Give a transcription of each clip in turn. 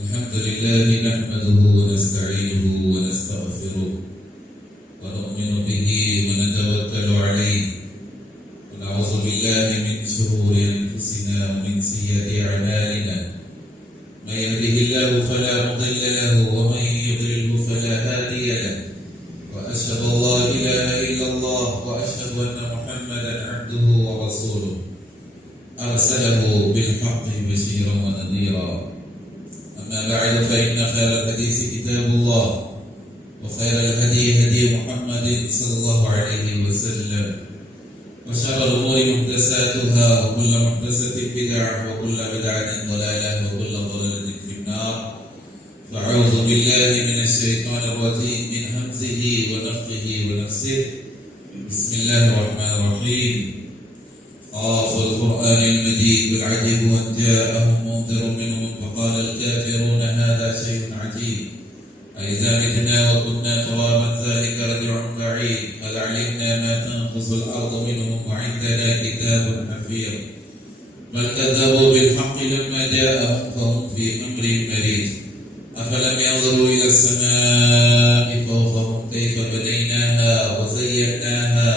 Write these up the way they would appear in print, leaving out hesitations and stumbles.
الحمد لله نحمده ونستعينه ونستغفره ونؤمن به ونتوكل عليه ونعوذ بالله من شرور أنفسنا ومن سيئات أعمالنا من يهده الله فلا مضل له ومن يضلله فلا هادي له وأشهد أن لا إله إلا الله وأشهد أن محمدا عبده ورسوله أرسله بالحق بشيرا ونذيرا أما بعد فإن خير الحديث كتاب الله وخير الهدي هدي محمد صلى الله عليه وسلم وشر الأمور محدثاتها وكل محدثة بدعة وكل بدعة ضلالة وكل ضلالة في النار فأعوذ بالله من الشيطان الرجيم من همزه ونفخه ونفسه بسم الله الرحمن الرحيم خاف القرآن المجيد بل عجبوا أن جاءهم منذر منهم فقال الكافرون هذا شيء عجيب أإذا متنا وكنا ترابا ذلك رجع بعيد قد علمنا ما تنقص الأرض منهم وعندنا كتاب حفيظ بل كذبوا بالحق لما جاءهم فهم في أمر مريج أفلم ينظروا إلى السماء فوقهم كيف بنيناها وزيناها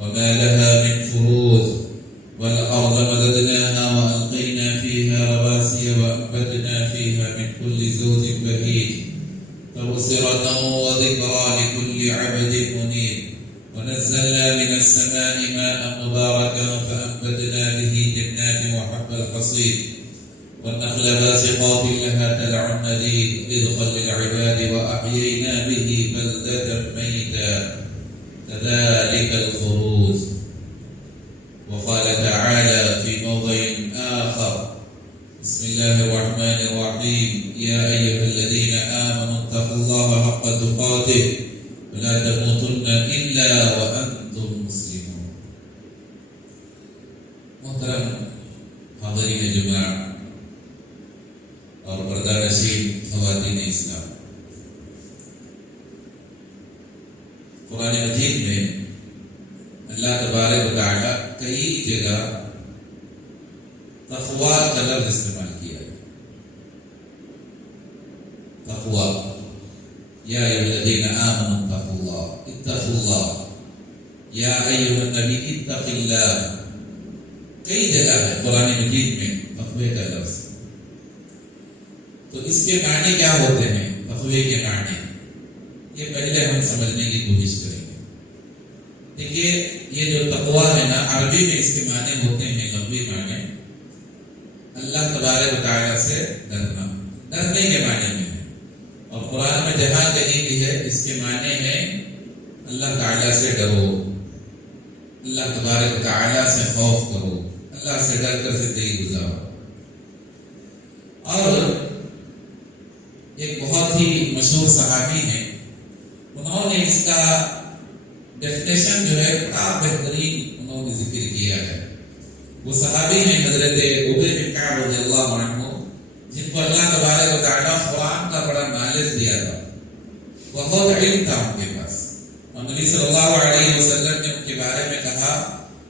وما لها من فروج والأرض مددناها وألقينا فيها رواسي وأنبتنا فيها من كل زوج بهيج تبصرة وذكرى لكل عبد منيب ونزلنا من السماء ماء مباركا فأنبتنا به جنات وحب الحصيد والنخل باسقات لها تلع نضيد رزقا للعباد وأحيينا به بلدة ميتا كذلك الخروج وقال تعالى في موضع آخر بسم الله الرحمن الرحيم يا أيها الذين آمنوا اتقوا الله حق تقاته ولا تموتن إلا وأنتم مسلمون. محترم حاضرین جمعہ اور پردہ نشین خواتین اسلام، قرآن مجید میں اللہ تبارک و تعالی کئی جگہ تقوی کا لفظ استعمال کیا ہے. تقوی یا ایھا الذین آمنوا اتقوا اللہ یا ایھا النبی اتق اللہ. کئی جگہ ہے قرآن مجید میں تقوی کا لفظ. تو اس کے معنی کیا ہوتے ہیں؟ تقوی کے معنی یہ پہلے ہم سمجھنے کی کوشش کریں گے. دیکھیے یہ جو تقوی ہے نا، عربی میں اس کے معنی ہوتے ہیں لغوی معنی اللہ تبارک و تعالیٰ سے ڈرنا، ڈرنے کے معنی میں ہے. اور قرآن میں جہاں کہیں بھی ہے اس کے معنی ہے اللہ تعالیٰ سے ڈرو، اللہ تبارک و تعالیٰ سے خوف کرو، اللہ سے ڈر کر زندگی گزارو. اور ایک بہت ہی مشہور صحابی ہیں، انہوں نے اس کا ڈیفینیشن جو ہے بڑا بہترین انہوں نے ذکر کیا ہے. وہ صحابی ہیں حضرت ابی بن کعب رضی اللہ عنہ، جن کو اللہ تبارک و تعالیٰ قرآن کا بڑا نالج دیا تھا، بہت علم تھا ان کے پاس. اور نبی صلی اللہ علیہ وسلم نے ان کے بارے میں کہا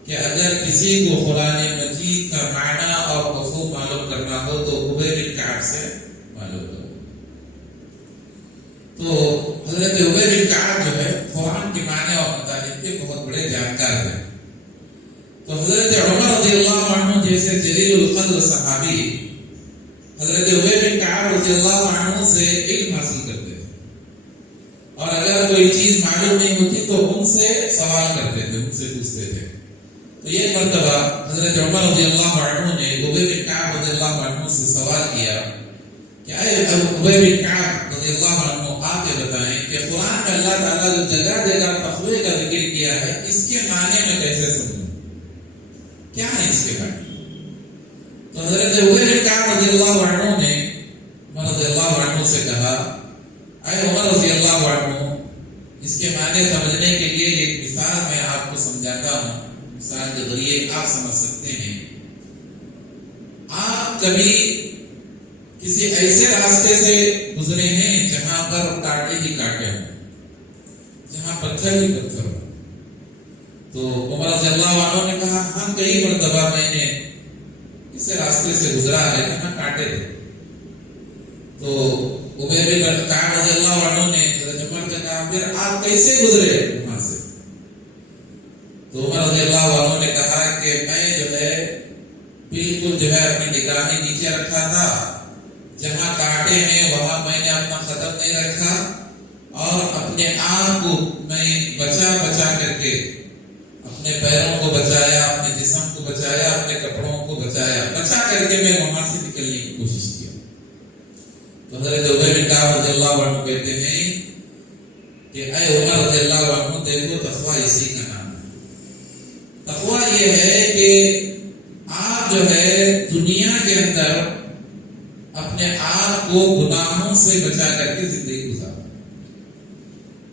کہ اگر کسی کو قرآن مجید کا معنی اور مفہوم معلوم کرنا ہو تو ابی بن کعب سے معلوم کرو. تو حضرت ابی بن کعب جو ہے قرآن کے معنی اور مطالب کے بہت بڑے جانکار ہیں. تو حضرت عمر رضی اللہ عنہ جیسے جلیل القدر صحابی حضرت ابی بن کعب رضی اللہ عنہ سے علم حاصل کرتے تھے، اور اگر کوئی چیز معلوم نہیں ہوتی تو ان سے سوال کرتے تھے، ان سے پوچھتے تھے. تو یہ مرتبہ حضرت عمر رضی اللہ عنہ نے ابی بن کعب رضی اللہ عنہ سے سوال کیا کہ اے ابی بن کعب رضی اللہ عنہ، آپ یہ بتائیں کہ قرآن میں اللہ تعالیٰ جو جگہ جگہ تقوی کا ذکر کیا ہے اس کے معنی میں کیسے سمجھوں، کیا ہے اس کے معنی؟ تو حضرت ابی بن کعب رضی اللہ عنہ نے عمر رضی اللہ عنہ سے کہا اے عمر رضی اللہ عنہ، اس کے معنی سمجھنے کے لیے ایک مثال میں آپ کو سمجھاتا ہوں. مثال کے ذریعے آپ سمجھ سکتے ہیں. آپ کبھی کسی ایسے راستے سے گزرے ہیں جہاں پر کانٹے ہی کانٹے ہوں، جہاں پتھر ہی پتھر ہو؟ تو عمر رضی اللہ عنہ نے کہا ہاں کئی مرتبہ میں نے اسے راستے سے گزرا ہے جہاں کانٹے تھے. تو عبید بن کعب رضی اللہ عنہ نے حضرت عمر سے کہا پھر آپ کیسے گزرے وہاں سے؟ تو عمر رضی اللہ عنہ نے کہا کہ میں جو ہے بالکل جو ہے اپنی نگاہیں نیچے رکھا تھا، جہاں کانٹے ہیں وہاں میں نے اپنا قدم نہیں رکھا، اور اپنے آپ کو میں بچا بچا کر کے اپنے پیروں کو بچایا، اپنے جسم کو بچایا، اپنے کپڑوں کو بچایا، بچا کر کے میں وہاں سے نکلنے کی کوشش کیا۔ تو حضرت عبید بن کعب رضی اللہ عنہ کہتے ہیں کہ اے عمر رضی اللہ عنہ، دیکھو تقویٰ اسی کا نام ہے۔ تقویٰ یہ ہے کہ آپ جو ہے دنیا کے اندر اپنے آپ کو گناہوں سے بچا کر کے زندگی گزارو۔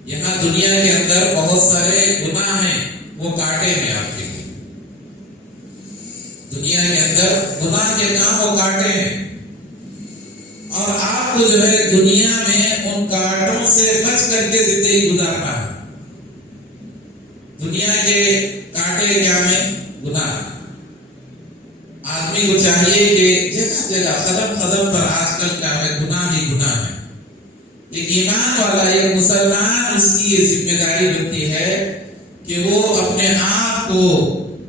یہاں دنیا کے اندر بہت سارے گناہ ہیں، وہ کانٹے ہیں آپ کے لیے۔ دنیا کے اندر گناہ کے کام وہ کانٹے ہیں، اور آپ کو جو ہے دنیا میں ان کانٹوں سے بچ کر کے زندگی گزارنا ہے۔ دنیا کے کانٹے کیا ہیں؟ گناہ۔ آدمی کو چاہیے کہ جگہ جگہ قدم قدم پر آج کل کیا ہے؟ گناہ ہی گناہ ہے۔ ایک ایمان والا، ایک مسلمان، اس کی یہ ذمہ داری بنتی ہے کہ وہ اپنے آپ کو،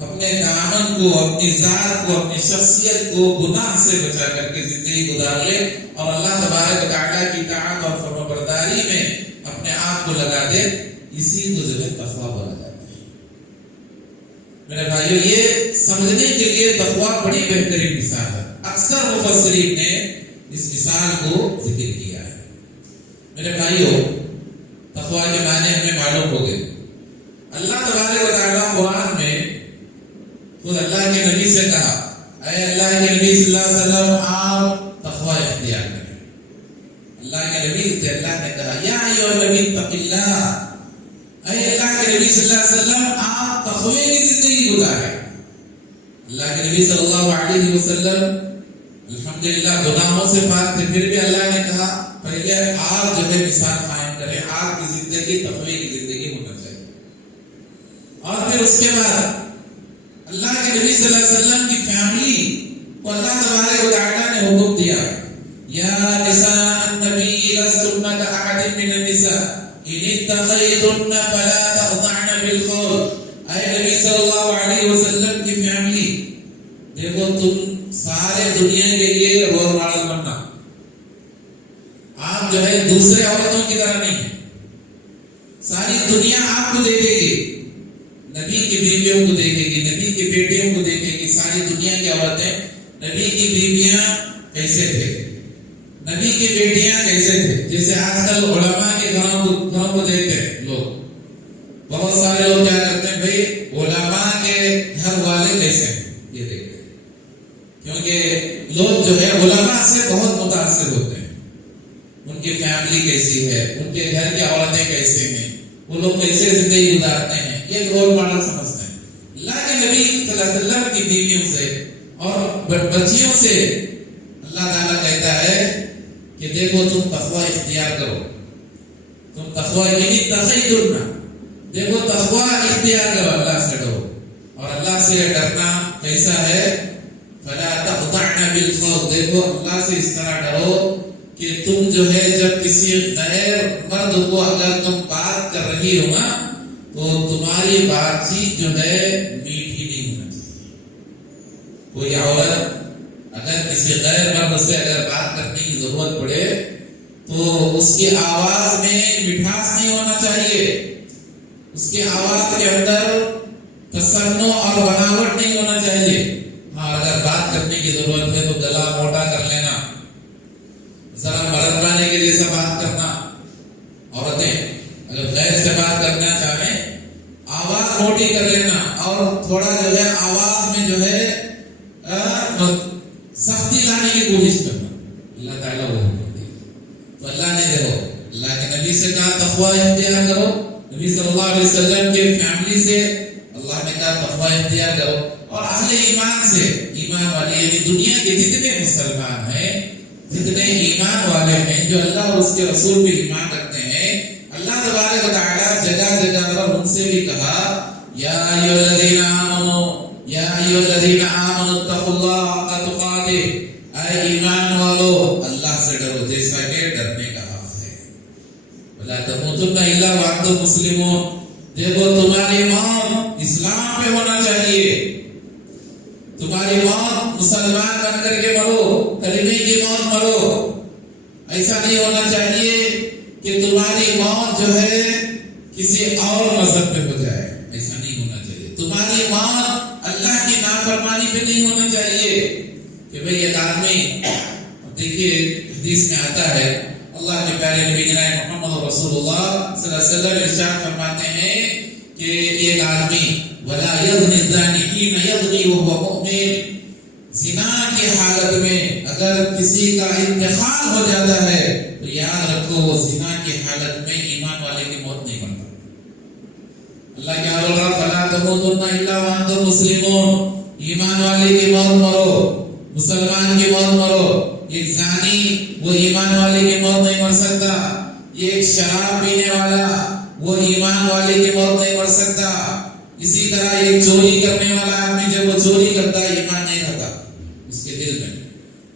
اپنے دامن کو، اپنی ذات کو، اپنی شخصیت کو گناہ سے بچا کر کے زندگی گزار لے، اور اللہ تبارک و تعالیٰ کی اطاعت اور فرمانبرداری میں اپنے آپ کو لگا دے۔ اسی کو جو ہے تقویٰ بولا جاتا ہے۔ میرے بھائیو، یہ سمجھنے کے لیے تقویٰ بڑی بہترین مثال ہے۔ اکثر مفسرین نے اس مثال کو ذکر کیا ہے۔ میرے بھائیو، تقویٰ کے معنی ہمیں معلوم ہو گئے۔ اللہ تبارک و تعالیٰ قرآن میں خود اللہ کے نبی سے کہا، اے اللہ کے نبی صلی اللہ علیہ وسلم، آپ تقویٰ اختیار کریں۔ اللہ کے نبی سے اللہ نے کہا، یا ایھا النبی اتق اللہ، اے اللہ کے نبی صلی اللہ علیہ وسلم، آپ تقوی کی زندگی گزاریں۔ اللہ کے نبی صلی اللہ علیہ وسلم الحمدللہ گناہوں سے پاک تھے، پھر بھی اللہ نے کہا پہلے آپ جو ہے مثال قائم کریں، آپ کی زندگی تقوی کی زندگی ہونا چاہیے۔ اور پھر اس کے بعد اللہ کے نبی صلی اللہ علیہ وسلم کی فیملی کو اللہ تبارک و تعالیٰ نے حکم دیا، یا نساء النبی لستن کأحد من النساء ان اتقیتن فلا تخضعن بالقول۔ اے نبی صلی اللہ علیہ وسلم کی فیملی، دیکھو تم سارے دنیا کے لیے رول ماڈل بننا۔ آپ جو ہے دوسرے عورتوں کی طرح نہیں ہیں، ساری دنیا آپ کو دیکھے گی، نبی کی بیویوں کو دیکھے گی، نبی کی بیٹیوں کو دیکھے گی، ساری دنیا کی عورتیں نبی کی بیویاں کیسے تھے، نبی کی بیٹیاں کیسے تھے۔ جیسے آج کل علماء کے گھروں کو دیکھتے ہیں لوگ، بہت سارے لوگ کیا کرتے ہیں، بھائی علماء کے گھر والے کیسے ہیں یہ دیکھتے ہیں، کیونکہ لوگ جو ہے علماء سے بہت متاثر ہوتے ہیں۔ ان کی فیملی کیسی ہے، ان کے گھر کی عورتیں کیسے ہیں، وہ لوگ کیسے زندگی گزارتے ہیں، یہ رول ماڈل سمجھتے ہیں۔ اللہ کے نبی صلی اللہ علیہ وسلم کی بیویوں سے اور بچیوں سے اللہ تعالیٰ کہتا ہے کہ دیکھو تم تقویٰ اختیار کرو، تم تقویٰ یعنی تقیتن، دیکھو تقویٰ اختیار کرو، اللہ سے ڈرو۔ اور اللہ سے ڈرنا کیسا ہے؟ فلا تخضعن بالقول، دیکھو اللہ سے اس طرح ڈرو کہ تم جو ہے جب کسی غیر مرد کو اگر تم بات کر رہی ہو نا، تو تمہاری بات چیت جو ہے میٹھی نہیں ہونا چاہیے۔ کوئی عورت اگر کسی غیر مرد سے اگر بات کرنے کی ضرورت پڑے تو اس کی آواز میں مٹھاس نہیں ہونا چاہیے، اس کی آواز کے اندر تصنع اور بناوٹ نہیں ہونا چاہیے۔ ہاں اگر بات کرنے کی ضرورت ہے تو گلا موٹا کر لینا، ذرا مرد بانے کے جیسا بات کرنا۔ عورتیں اگر غیر سے بات کرنا چاہیں آواز موٹی کر لینا، اور تھوڑا جو ہے آواز میں جو ہے سختی لانے کی کوشش کرنا، اللہ تعالیٰ وہ کرتی ہے۔ تو اللہ نے دیکھو اللہ کے نبی سے کہا تقویٰ اختیار کرو، نبی صلی اللہ علیہ وسلم کے فیملی سے اللہ نے کہا تقویٰ اختیار کرو، اور اہل ایمان سے، ایمان والے یعنی دنیا کے جتنے مسلمان ہیں، جتنے ایمان والے ہیں جو اللہ اور اس کے رسول پہ ایمان رکھتے ہیں، اللہ تبارک و تعالیٰ جگہ جگہ پر ان سے بھی کہا، یا ایھا الذین آمنوا اتقوا اللہ حق تقاتہ، اے ایمان ایمان والو اللہ سے ڈرو جیسا کہ ڈرنے کا حق ہے. ولا تموتن الا وانتم مسلمون. دیکھو تمہاری موت اسلام پہ ہونا چاہیے. تمہاری موت مسلمان بن کر کے مرو, کلمے کی موت مرو. ایسا نہیں ہونا چاہیے کہ تمہاری موت جو ہے کسی اور مذہب پہ ہو جائے. ایسا نہیں ہونا چاہیے. تمہاری موت اللہ کی نافرمانی پہ نہیں ہونا چاہیے کہ بھئی ایک آدمی, دیکھیے حدیث میں آتا ہے, اللہ کے پیارے نبی جناب محمد رسول اللہ صلی اللہ علیہ وسلم ارشاد فرماتے ہیں کہ ایک آدمی ولا یزنی الزانی حین یزنی وهو مؤمن, زنا کی حالت میں اگر کسی کا انتقال ہو جاتا ہے تو یاد رکھو وہ زنا کی حالت میں ایمان والے کی موت نہیں مرتا. اللہ کیا بول رہا, فلا تموتن الا وانتم مسلمون. ایمان والے کی موت مرو, مسلمان کی موت مرو. ایک زانی وہ ایمان والے کی موت نہیں مر سکتا. ایک شراب پینے والا وہ ایمان والے کی موت نہیں مر سکتا. اسی طرح ایک چوری کرنے والا آدمی جب وہ چوری کرتا ہے ایمان نہیں رہتا اس کے دل میں.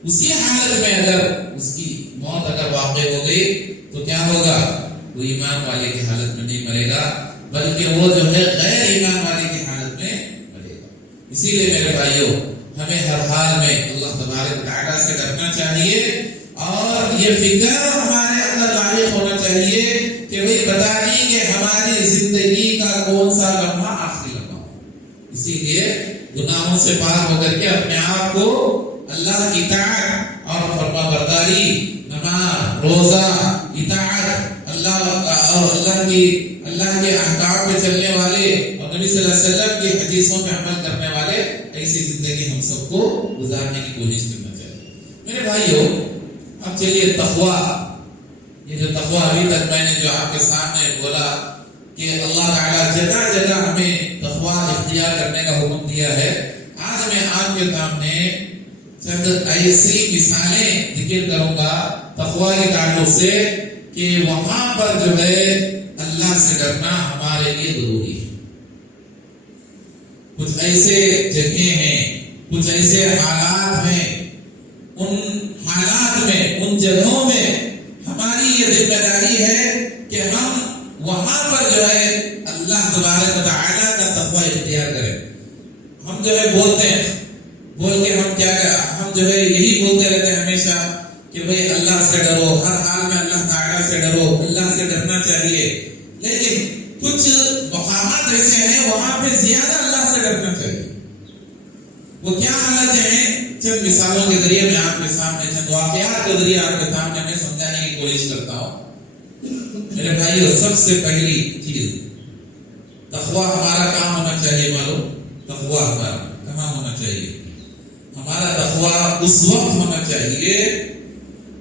اسی حالت میں اگر اس کی موت اگر واقع ہو گئی تو کیا ہوگا, وہ ایمان والے کی حالت میں نہیں مرے گا بلکہ وہ جو ہے غیر ایمان والے کی حالت میں مرے گا. اسی لیے میرے بھائیوں ہمیں ہر حال میں اللہ تبارک و تعالیٰ سے ڈرنا چاہیے اور یہ فکر ہمارے اندر لاحق ہونا چاہیے کہ بھئی پتہ نہیں کہ ہماری زندگی کا کون سا لمحہ آخری لمحہ ہو. اسی لیے گناہوں سے پاک ہو کر کے اپنے آپ کو اللہ کی اطاعت اور فرما برداری, نماز, روزہ, اطاعت, اللہ کے احکام پہ چلنے والے اور نبی صلی اللہ علیہ وسلم کی حدیثوں پہ عمل کرنے والے ایسی زندگی ہم سب کو گزارنے کی کوشش کرنا چاہیے. میرے بھائیوں اب چلیے تقویٰ, یہ جو تقویٰ ابھی تک میں نے جو آپ کے سامنے بولا کہ اللہ تعالیٰ جگہ جگہ ہمیں تقویٰ اختیار کرنے کا حکم دیا ہے, آج میں آپ کے سامنے چند ایسی مثالیں ذکر کروں گا تقویٰ کے تعلق سے کہ وہاں پر جو ہے اللہ سے ڈرنا ہمارے لیے ضروری ہے. کچھ ایسے جگہیں ہیں, کچھ ایسے حالات ہیں, ان حالات میں, ان جگہوں میں ہماری یہ ذمہ داری ہے کہ ہم وہاں پر جو ہے اللہ تبارک و تعالیٰ کا تقویٰ اختیار کریں. ہم جو ہے بولتے ہیں, بول کے ہم جو ہے یہی بولتے رہتے ہیں ہمیشہ کہ بھئی اللہ سے ڈرو, ہر حال میں اللہ تعالیٰ سے ڈرو, اللہ سے ڈرنا چاہیے. لیکن کچھ مقامات ایسے ہیں وہاں پہ زیادہ اللہ سے ڈرنا چاہیے. وہ کیا حالت ہیں, چند مثالوں کے ذریعے میں آپ کے سامنے, چند واقعات کے ذریعے آپ کے سامنے میں سمجھانے کی کوشش کرتا ہوں. میرے بھائیو سب سے پہلی چیز تقویٰ ہمارا کہاں ہونا چاہیے معلوم؟ تقویٰ ہمارا کہاں ہونا چاہیے؟ ہمارا تقویٰ اس وقت ہونا چاہیے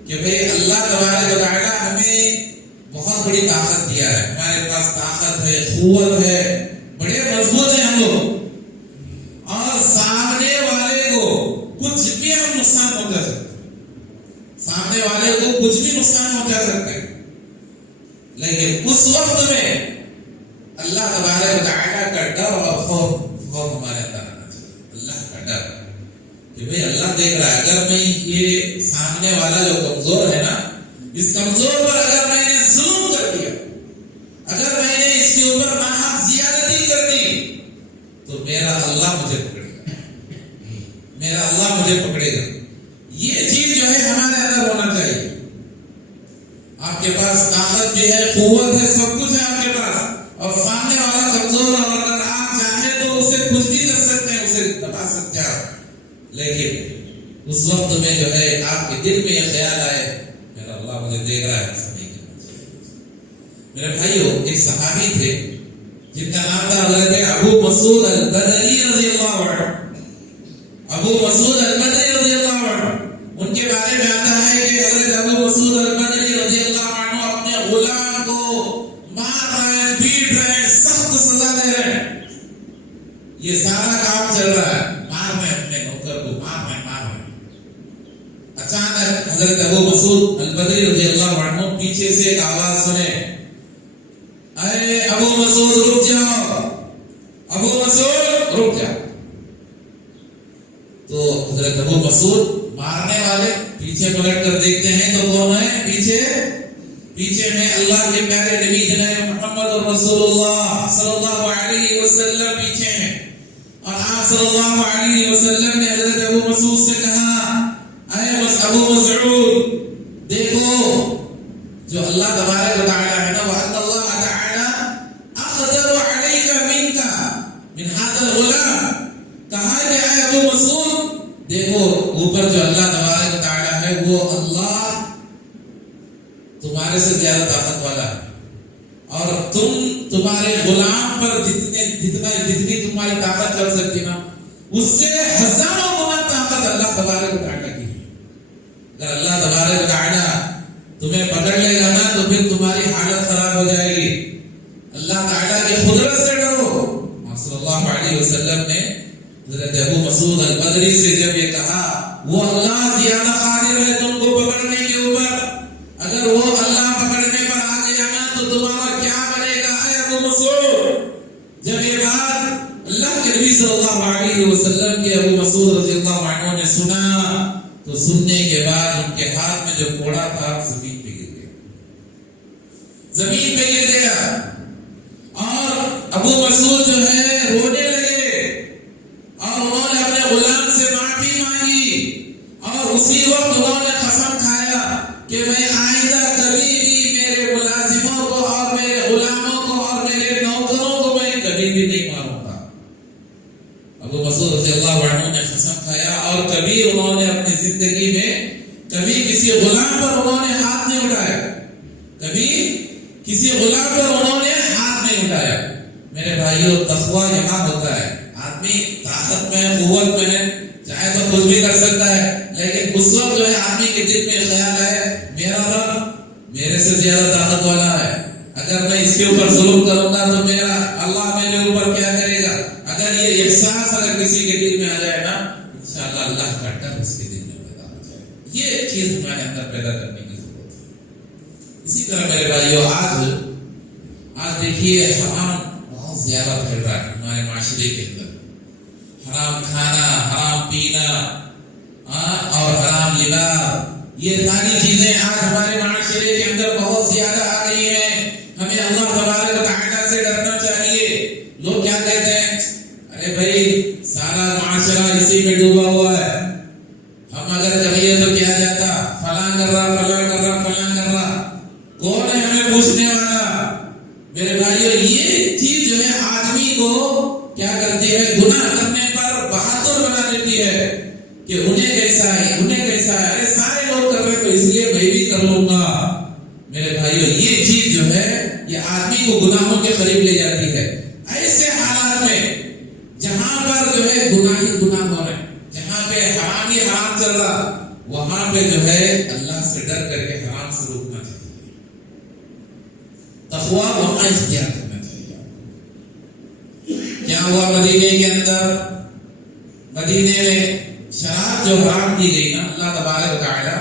کہ بھئی اللہ تبارک و تعالیٰ ہمیں بہت بڑی طاقت دیا ہے, ہمارے پاس طاقت ہے, قوت ہے, بڑے مضبوط ہیں ہم لوگ, اور سامنے والے کو کچھ بھی ہم نقصان پہنچا سکتے ہیں, سامنے والے کو کچھ بھی نقصان پہنچا سکتے ہیں. لیکن اس وقت میں اللہ تبارک و تعالیٰ کا ڈر اور خوف ہمارے اندر آنا چاہیے. اللہ کا ڈر کہ بھئی اللہ دیکھ رہا ہے, اگر میں یہ سامنے والا جو کمزور ہے نا, اس کمزور پر اگر میں نے ظلم کر دیا, اگر میں نے اس کے اوپر ناحق زیادتی کر دی تو میرا اللہ مجھے پکڑے گا, میرا اللہ مجھے پکڑے گا. یہ چیز جو ہے ہمارے اندر ہونا چاہیے. آپ کے پاس طاقت بھی ہے, قوت ہے, سب کچھ ہے آپ کے پاس, اور سامنے والا کمزور ہے, اور اگر آپ چاہیں تو اسے کچھ بھی کر سکتے ہیں, اسے دبا سکتے ہیں. لیکن اس وقت میں جو ہے آپ کے دل میں یہ خیال آئے میرا اللہ مجھے دیکھ رہا ہے, ایسا نہیں کرنا چاہیے. میرے بھائیو ایک صحابی تھے جن کا نام تھا حضرت ابو مسعود البدری رضی اللہ عنہ. ابو مسعود البدری رضی اللہ عنہ, ان کے بارے میں آتا ہے کہ حضرت ابو مسعود البدری رضی اللہ عنہ اپنے غلام کو مار رہے ہیں, پیٹ رہے ہیں, سخت سزا دے رہے ہیں. یہ سارا کام چل رہا ہے, مار رہے ہیں اپنے نوکر کو, مار رہے ہیں. اچانک حضرت ابو مسعود البدری رضی اللہ عنہ پیچھے سے ایک آواز سنے, اے ابو مسعود رک جاؤ, ابو مسعود رک جاؤ. تو حضرت ابو مسعود مارنے والے پیچھے پلٹ کر دیکھتے ہیں تو کون ہے؟ پیچھے میں اللہ کے پیارے نبی جناب محمد رسول اللہ صلی اللہ علیہ وسلم پیچھے ہیں. اور آپ صلی اللہ علیہ وسلم نے حضرت ابو مسعود سے کہا اے ابو مسعود دیکھو جو اللہ تبارک و تعالی ہے نا وَأَنَّ اللَّهَ تَعَالَى أَقْدَرُ عَلَيْكَ مِنْكَ مِنْ هَذَا الْغُلَامِ. کہا کہ اے ابو مسعود دیکھو اوپر جو اللہ تبارک و تعالی ہے وہ اللہ تمہارے سے زیادہ طاقت والا ہے اور تمہارے غلام پر جتنی تمہاری طاقت چل سکتی نا اس سے ہزاروں گنا طاقت اللہ تبارک و تعالی کی ہے. اگر اللہ تبارک و تعالی تمہیں پکڑ لے گا نا تو پھر تمہاری حالت خراب ہو جائے گی. اللہ تعالی کی قدرت سے ڈرو. صلی اللہ علیہ وسلم نے حضرت ابو مسعود البدری سے جب یہ کہا وہ اللہ زیادہ قادر ہے تم کو پکڑنے کے اوپر. اگر وہ اللہ پکڑنے پر آ گیا نا تو تمہارا کیا بنے گا اے ابو مسعود. جب یہ بات اللہ کے نبی صلی اللہ علیہ وسلم کے ابو مسعود رضی اللہ عنہ نے سنا تو سننے کے بعد ان کے ہاتھ میں جو کوڑا تھا زمین پہ گر گیا اور ابو مسعود جو ہے رونے لگے اور انہوں نے اپنے غلام سے معافی مانگی اور اسی وقت انہوں نے قسم کھایا کہ میں آئندہ کبھی بھی میرے ملازموں کو اور میرے غلاموں کو اور میرے نوکروں کو میں کبھی بھی نہیں ماروں گا. ابو مسعود رضی اللہ عنہ نے قسم کھایا اور کبھی انہوں نے اپنی زندگی میں کبھی کسی غلام پر انہوں نے ہاتھ نہیں اٹھایا. میرے بھائیوں تقویٰ یہاں ہوتا ہے. آدمی طاقت میں قوت میں ہے چاہے تو خود بھی کر سکتا ہے لیکن اس وقت جو ہے آدمی کے دل میں خیال ہے میرا رب میرے سے زیادہ طاقت والا ہے. اگر میں اس کے اوپر ظلم کروں گا تو میرا اللہ میرے اوپر کیا کرے گا. اگر یہ احساس اگر کسی کے دل میں آ جائے نا انشاءاللہ اللہ کا ڈر اس کے دل میں پیدا ہو جائے. یہ چیز ہمارے اندر پیدا کرنے کی ضرورت ہے. اسی طرح میرے بھائیوں آج دیکھیے حرام بہت زیادہ پھیل رہا ہے ہمارے معاشرے کے اندر. حرام کھانا حرام پینا اور حرام لباس یہ ساری چیزیں آج ہمارے معاشرے کے اندر بہت زیادہ آ گئی ہیں. ہمیں اللہ تبارک و تعالی سے ڈرنا چاہیے. لوگ کیا کہتے ہیں ارے بھائی سارا معاشرہ اسی میں ڈوبا ہوا ہے ہم اگر کبھی تو کیا جاتا فلاں کر رہا فلاں کر رہا فلاں کر رہا کون ہے ہمیں پوچھنے والا. میرے بھائیو یہ چیز جو ہے آدمی کو کیا کرتی ہے گناہ کرنے پر بہادر بنا دیتی ہے کہ انہیں کیسا ہے ارے سارے لوگ کر رہے تو اس لیے میں بھی کر لوں گا. میرے بھائیو یہ چیز جو ہے یہ آدمی کو گناہوں کے قریب لے جاتی ہے. ایسے حالات میں جہاں پر جو ہے گناہ ہی گناہ ہو رہے جہاں پہ حرام ہی حرام چل رہا وہاں پہ جو ہے اللہ سے ڈر کر کے حرام سے روکنا چاہیے. تقویٰ وہاں اختیار کرنا چاہیے. کیا ہوا مدینے کے اندر مدینے میں شراب جو حرام کی گئی نا اللہ تبارک و تعالی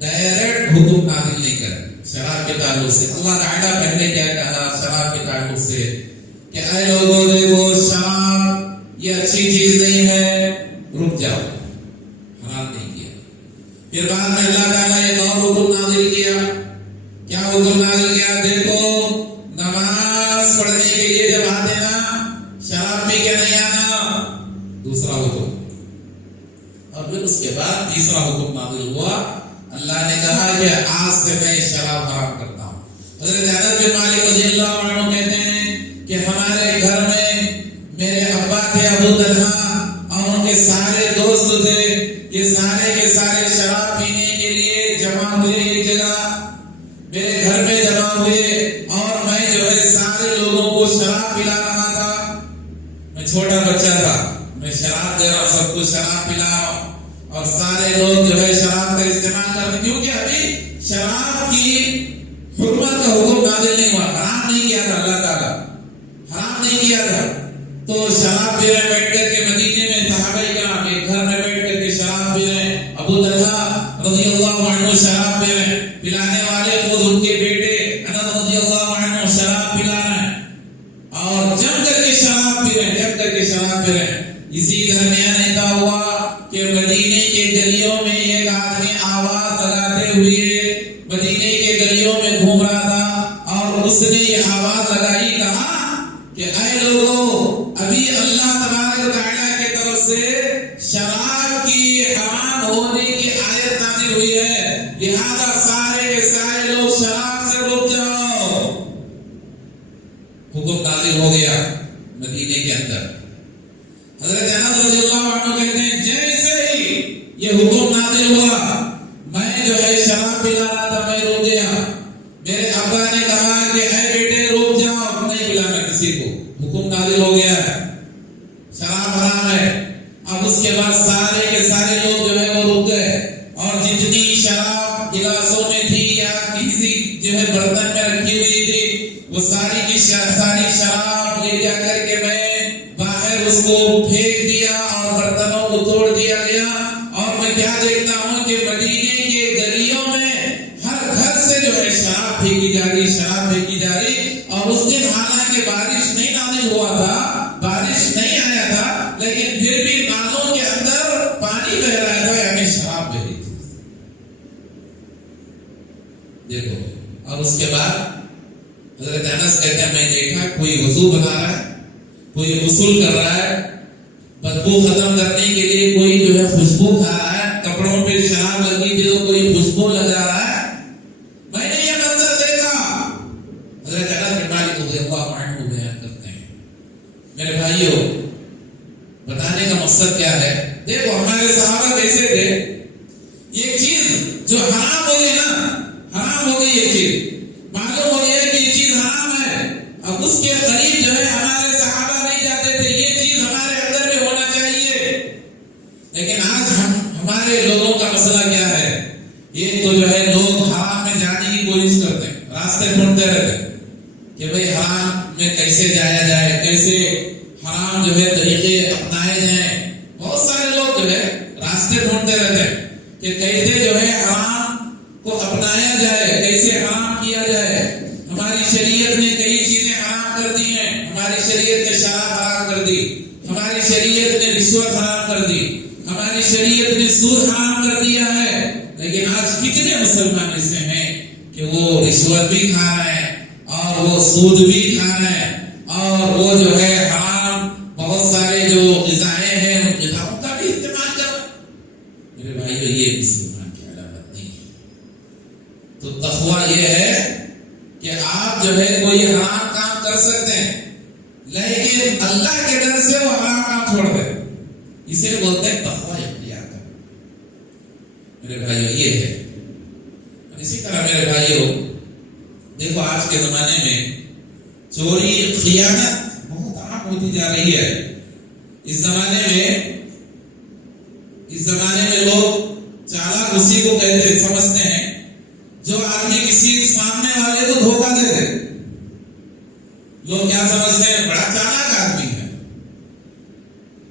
ڈائریکٹ حکم نازل نہیں کرے شراب کے تعلق سے. اللہ تعالی پہلے کیا کہا شراب کے تعلق سے کہ اے لوگوں دیکھو شراب یہ اچھی چیز نہیں ہے رک جاؤ حرام نہیں کیا. پھر بعد میں اللہ تعالی ایک اور حکم نازل کیا. کیا حکم نازل کیا دیکھو نماز پڑھنے کے لیے جب آتے نا شراب پی کے نہیں آنا. دوسرا حکم اور پھر اس کے بعد تیسرا حکم نازل ہوا. اللہ نے کہا کہ آج سے میں شراب حرام کرتا ہوں. حضرت انس بن مالک رضی اللہ عنہ کہتے ہیں کہ ہمارے گھر میں میرے ابا تھے ابو طلحہ اور ان کے سارے دوست تھے یہ سارے کے سارے شراب پینے کے لیے جمع ہوئے ایک جگہ میرے گھر میں جمع ہوئے اور میں جو ہے سارے لوگوں کو شراب پلا رہا تھا. میں چھوٹا بچہ تھا میں شراب دے رہا سب کو شراب پلا رہا ہوں اور سارے لوگ جو ہے شراب کا استعمال کر رہے کیونکہ ابھی شراب کی حرمت کا حکم نازل نہیں ہوا. حرام نہیں کیا تھا اللہ تعالیٰ حرام نہیں کیا تھا. تو شراب پی رہے بیٹھ کر کے مدینے میں صحابہ کرام ایک گھر میں بیٹھ کر کے شراب پی رہے ہیں. ابو طلحہ رضی اللہ عنہ شراب پی رہے ہیں پلانے والے خود ان کے بیٹے انس رضی اللہ عنہ شراب پلا رہے ہیں اور جم کر کے شراب پی رہے ہیں. اسی درمیان ایسا ہوا کہ مدینے کے گلیوں میں آواز لگاتے ہوئے مدینے کے گلیوں میں گھوم رہا تھا اور اس نے یہ آواز لگائی، کہا کہ اے لوگوں، ابھی اللہ تبارک و تعالیٰ کی طرف سے شراب کی حرام ہونے کی آیت نازل ہوئی ہے، لہذا سارے کے سارے لوگ شراب سے رک جاؤ۔ حکم نازل ہو گیا مدینے کے اندر۔ حضرت انس رضی اللہ عنہ کہتے ہیں جیسے ہی یہ حکم نازل ہوا، میں جو ہے شراب پلا رہا تھا، میں رک گیا۔ میرے ابا نے کہا کہ اے بیٹے رک جاؤ، نہیں پلانا کسی کو، حکم نازل ہو گیا ہے، شراب حرام ہے۔ اب اس کے بعد سارے کے سارے لوگ جو ہے وہ رک گئے، اور جتنی شراب گلاسوں میں تھی یا کسی جو ہے برتن میں رکھی ہوئی تھی، وہ ساری کی ساری شراب لے جا کر کے میں باہر اس کو پھینک دیا اور برتنوں کو توڑ دیا گیا۔ اور میں کیا دیکھتا ہوں کہ مدینے کے گلیوں میں ہر گھر سے جو ہے شراب پھینکی جا رہی، شراب پھینکی جا رہی۔ اور اس دن حالانکہ بارش نہیں نازل ہوا تھا، بارش نہیں آیا تھا، لیکن پھر بھی نالوں کے اندر پانی بہ رہا تھا، یعنی شراب بہ رہی تھی۔ دیکھو، اور اس کے بعد حضرت انس کہتے ہیں میں دیکھا کوئی وضو بنا رہا ہے، کوئی غسل کر رہا ہے، بدبو ختم کرنے کے لیے کوئی جو ہے خوشبو کھا رہا ہے، کپڑوں پہ شراب لگی تھی تو کوئی خوشبو لگا رہا ہے۔ میں نے یہ منظر دیکھا۔ حضرت انس بن مالک رضی اللہ عنہ بیان کرتے ہیں، میرے بھائیوں بتانے کا مقصد کیا ہے؟ دیکھو ہمارے صحابہ کیسے تھے۔ یہ چیز جو حرام ہو گئی نا، حرام ہو گئی یہ چیز، معلوم ہو گیا کہ یہ چیز حرام ہے، اب اس کے قریب جو ہے ہمارے صحابہ نہیں جاتے تھے، یہ چیز ہمارے اندر میں ہونا چاہیے۔ لیکن آج ہمارے لوگوں کا مسئلہ کیا ہے؟ یہ تو جو ہے لوگ حرام میں جانے کی کوشش کرتے ہیں، راستے ڈھونڈتے رہتے ہیں کہ بھئی حرام میں کیسے جایا جائے، کیسے حرام جو ہے طریقے اپنائے جائیں۔ بہت سارے لوگ جو ہے راستے ڈھونڈتے رہتے ہیں کہ کیسے جو ہے حرام کو اپنایا جائے، کیسے حرام کیا جائے۔ ہماری شریعت نے کئی چیزیں حرام کر دی ہیں، ہماری شریعت نے شراب حرام کر دی، ہماری شریعت نے رشوت حرام کر دی، ہماری شریعت نے سود حرام کر دیا ہے۔ لیکن آج کتنے مسلمان ایسے ہیں کہ وہ رشوت بھی کھا رہے ہیں اور وہ سود بھی کھا رہے ہیں، اور وہ جو ہے حرام بہت سارے جو غذائیں ہیں ان غذاؤں کا بھی استعمال کر رہے ہیں۔ میرے بھائیو یہ مسلمان کی علامت نہیں ہے۔ تو تقوی یہ ہے کہ آپ جو ہے کوئی حرام کام کر سکتے ہیں، لیکن اللہ کے ڈر سے وہ حرام کام چھوڑ دیں، اسے بولتے ہیں تقوی اختیار کرنا۔ میرے بھائیو یہ ہے۔ اسی طرح میرے بھائیو دیکھو آج کے زمانے میں چوری، خیانت بہت عام ہوتی جا رہی ہے۔ اس زمانے میں لوگ چالاک اسی کو کہتے سمجھتے ہیں جو آدمی کسی سامنے والے کو دھوکہ دے دے۔ لوگ کیا سمجھتے ہیں؟ بڑا چالاک آدمی ہے۔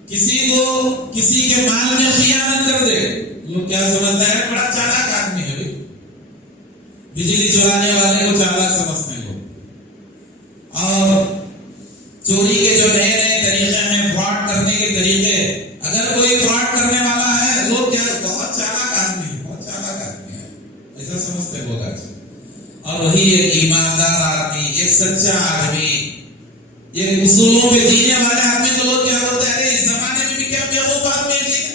کسی کو کسی کے مال میں خیانت کر دے، لوگ کیا سمجھتے ہیں؟ بڑا چالاک آدمی ہے۔ بجلی چرانے والے کو چالاک سمجھتے ہیں لوگ۔ اور چوری کے جو نئے نئے طریقے ہیں، فراڈ کرنے کے طریقے، اگر کوئی فراڈ کرنے والا ہے لوگ کیا بہت چالاک آدمی ہے، بہت چالاک آدمی ہے، ایسا سمجھتے ہیں لوگ آج۔ اور وہی ایک ایماندار آدمی، ایک سچا آدمی، ایک اصولوں پہ جینے والے آدمی تو لوگ کیا بولتے ہیں؟ ارے اس زمانے میں بھی کیا بیوقوف آدمی ہے،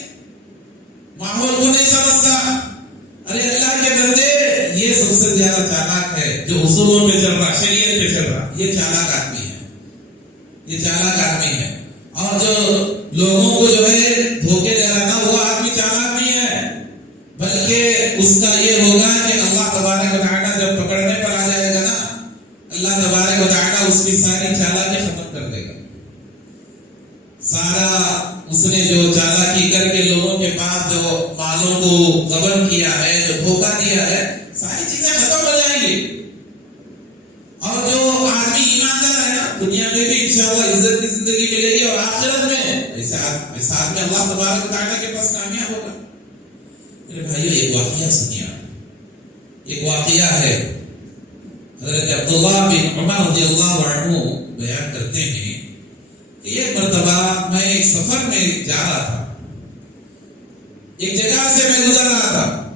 ماحول کو نہیں سمجھتا۔ ارے اللہ کے بندے، یہ سب سے زیادہ چالاک ہے جو اصولوں پہ چل رہا، شریعت پہ چل رہا، یہ چالاک آدمی ہے، یہ چالاک آدمی ہے۔ اور جو لوگوں کو جو ہے دھوکے دے رہا نا، وہ آدمی چالاک نہیں ہے، بلکہ اس کا یہ ہوگا کہ اللہ تبارک و تعالیٰ جب پکڑنے پر آ جائے گا نا، اللہ تبارک و تعالیٰ اس کی ساری چالاکی ختم کر دے گا۔ سارا اس نے جو چالاکی کر کے لوگوں کے پاس جو مالوں کو غبن کیا ہے، جو دھوکہ دیا ہے، ساری چیزیں ختم ہو جائیں گی۔ اور جو آدمی ایماندار ہے نا، دنیا میں بھی انشاءاللہ عزت کی زندگی ملے گی، اور آخرت میں ایسا آدمی اللہ تبارک و تعالیٰ کے پاس کامیاب ہوگا۔ میرے بھائیو ایک واقعہ سنیے، ایک واقعہ ہے حضرت عبداللہ بن عمر رضی اللہ عنہ بیان کرتے ہیں کہ ایک مرتبہ میں ایک سفر میں جا رہا تھا، ایک جگہ سے میں گزر رہا تھا،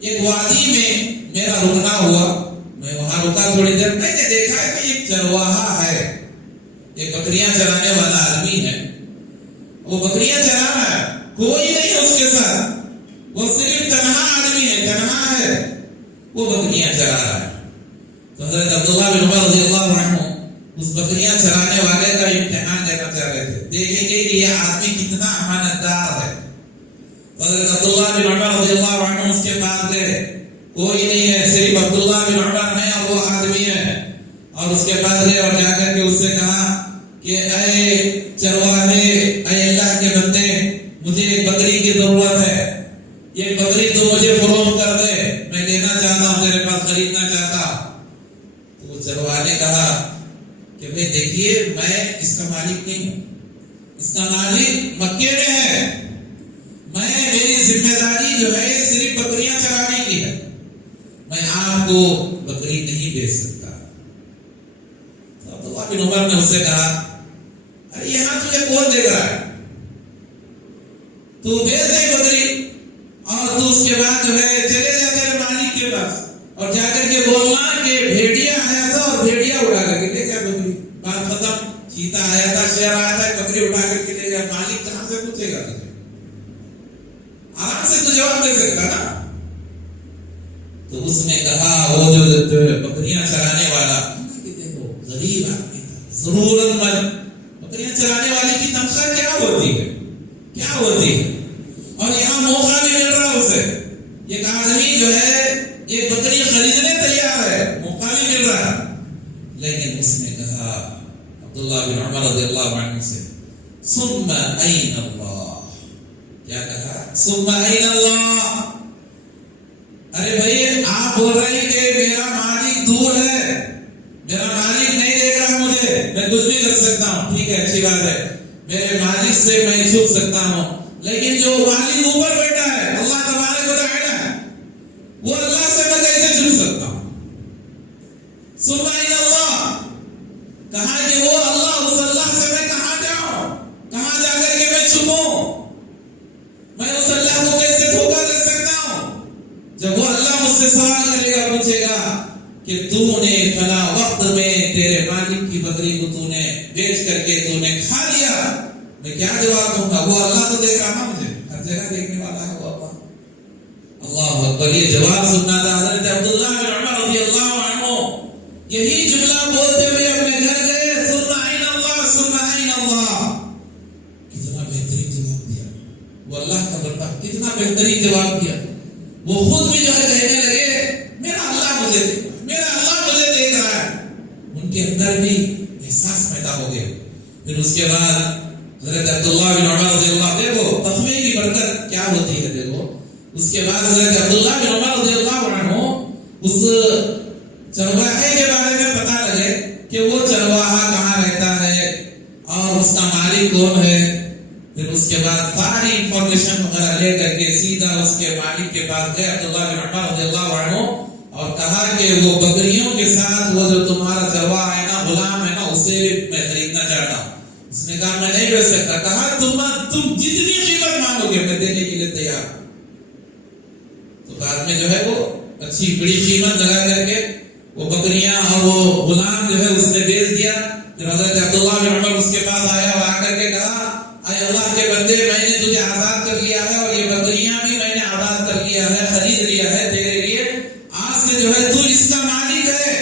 ایک وادی میں میرا رکنا ہوا، میں وہاں رکا تھوڑی دیر، میں نے دیکھا کہ ایک چرواہا ہے، ایک بکریاں چرانے والا آدمی ہے، وہ بکریاں چرا رہا ہے، کوئی نہیں ہے اس کے ساتھ، وہ صرف تنہا آدمی ہے، تنہا ہے، وہ بکریاں چرا رہا ہے۔ تو حضرت عبداللہ بن عمر رضی اللہ عنہ اس بکریاں چرانے والے کا امتحان لینا چاہ رہے تھے، دیکھیں گے کہ یہ آدمی کتنا امانت دار ہے۔ حضرت عبداللہ بن عمر رضی اللہ عنہ اس کے پاس گئے، کوئی نہیں ہے، صرف عبداللہ بن عمر ہے اور وہ آدمی ہے، اور اس کے پاس گئے اور جا کر کے اس سے کہا کہ اے چرواہے، اے اللہ کے بندے، مجھے ایک بکری کی ضرورت ہے، یہ بکری تو مجھے فروخت کر دے، میں لینا چاہتا ہوں، تیرے پاس خریدنا چاہتا۔ تو وہ چرواہے نے کہا کہ بھئی دیکھیے، میں اس کا مالک نہیں ہوں، اس کا مالک مکے میں ہے، میری ذمہ داری جو ہے صرف بکریاں چرانے کی ہے، میں آپ کو بکری نہیں بیچ سکتا۔ تو عبداللہ بن عمر نے اس سے کہا ارے یہاں تجھے کون دیکھ رہا ہے، تو بیچ دے بکری، اور تو اس کے بعد جو ہے چلے جا تیرے مالک کے پاس اور جا کر کے بولنا کہ بھیڑیا آیا تھا اور بھیڑیا اڑا کر کے لے گیا بکری، بات ختم۔ چیتا آیا تھا، شیر آیا تھا، بکری اٹھا کر کے لے گیا، مالک کہاں سے پوچھے گا تجھے؟ آرام سے تو جواب دے سکتا نا۔ تو اس نے کہا وہ جو بکریاں چرانے والا، دیکھو غریب آدمی تھا، ضرورت مند، بکریاں چرانے والے کی تنخواہ کیا ہوتی ہے، کیا ہوتی ہے، اور یہاں موقع بھی مل رہا اسے، ایک آدمی جو ہے ایک بکری خریدنے تیار ہے، موقع بھی مل رہا ہے، لیکن اس نے کہا عبداللہ بن عمر رضی اللہ عنہ سے ثم این اللہ، کیا کہا؟ ثم این اللہ، ارے بھائی آپ بول رہے ہیں کہ میرا مالک دور ہے، میرا مالک نہیں دیکھ رہا مجھے، میں کچھ بھی کر سکتا ہوں، ٹھیک ہے اچھی بات ہے، میرے مالک سے میں چھپ سکتا ہوں، لیکن جو مالک اوپر بیٹھا ہے اللہ تبارک و تعالی ہے، وہ اللہ سے میں کیسے چھپ سکتا ہوں؟ ثم این اللہ، کہا کہ وہ اللہ، اس اللہ سے میں کہاں جاؤں، کہاں جا کر کے میں چھپوں، میں اس اللہ کو کیسے دھوکہ دے سکتا ہوں؟ جب وہ اللہ مجھ سے سوال کرے گا، پوچھے گا کہ تو نے فلاں وقت میں تیرے مالک کی بکری کو تو نے بیچ کر کے تو نے کھا لیا، میں کیا جواب دوں گا؟ وہ اللہ تو دیکھ رہا مجھے، ہر جگہ دیکھنے والا ہے وہ اللہ۔ اللہ اکبر، یہ جواب سننا تھا حضرت عبداللہ بن عمر رضی اللہ عنہ، یہی جملہ بولتے ہوئے اپنے گھر گئے، ثم این اللہ، ثم این اللہ۔ کتنا بہترین جواب دیا وہ اللہ کا بندہ، کتنا بہترین جواب دیا۔ وہ خود بھی جو ہے کہنے لگے میرا اللہ مجھے دیکھ رہا ہے، میرا اللہ مجھے دیکھ رہا ہے، ان کے اندر بھی احساس پیدا ہو گیا۔ پھر اس کے بعد حضرت عبداللہ بن عمر رضی اللہ، دیکھو تقوی کی برکت کیا ہوتی ہے، دیکھو اس کے بعد حضرت عبداللہ بن عمر رضی اللہ عنہ اس چرواہے کے بارے میں پتہ لگے کہ وہ چرواہا کہاں رہتا ہے اور اس کا مالک کون ہے۔ پھر اس کے بعد ساری انفارمیشن وغیرہ لے کر کے سیدھا اس کے مالک کے پاس گئے عبداللہ بن عمر رضی اللہ عنہ، اور کہا کہ وہ بکریوں کے ساتھ وہ جو تمہارا چرواہا ہے نا، غلام ہے نا، اسے بھی میں خریدنا چاہتا ہوں۔ اس نے کہا میں نہیں بیچ سکتا۔ کہا تم جتنی قیمت مانگو گے میں دینے کے لیے تیار ہوں۔ تو بعد میں جو ہے وہ اچھی بڑی قیمت لگا کر کے وہ بکریاں اور وہ غلام جو ہے اس نے بیچ دیا۔ پھر حضرت عبداللہ بن عمر اس کے پاس آیا اور آ کر کے کہا اے اللہ کے بندے، میں نے تجھے آزاد کر لیا ہے اور یہ بکریاں بھی میں نے آزاد کر لیا ہے، خرید لیا ہے تیرے لیے، آج سے جو ہے تو اس کا مالک ہے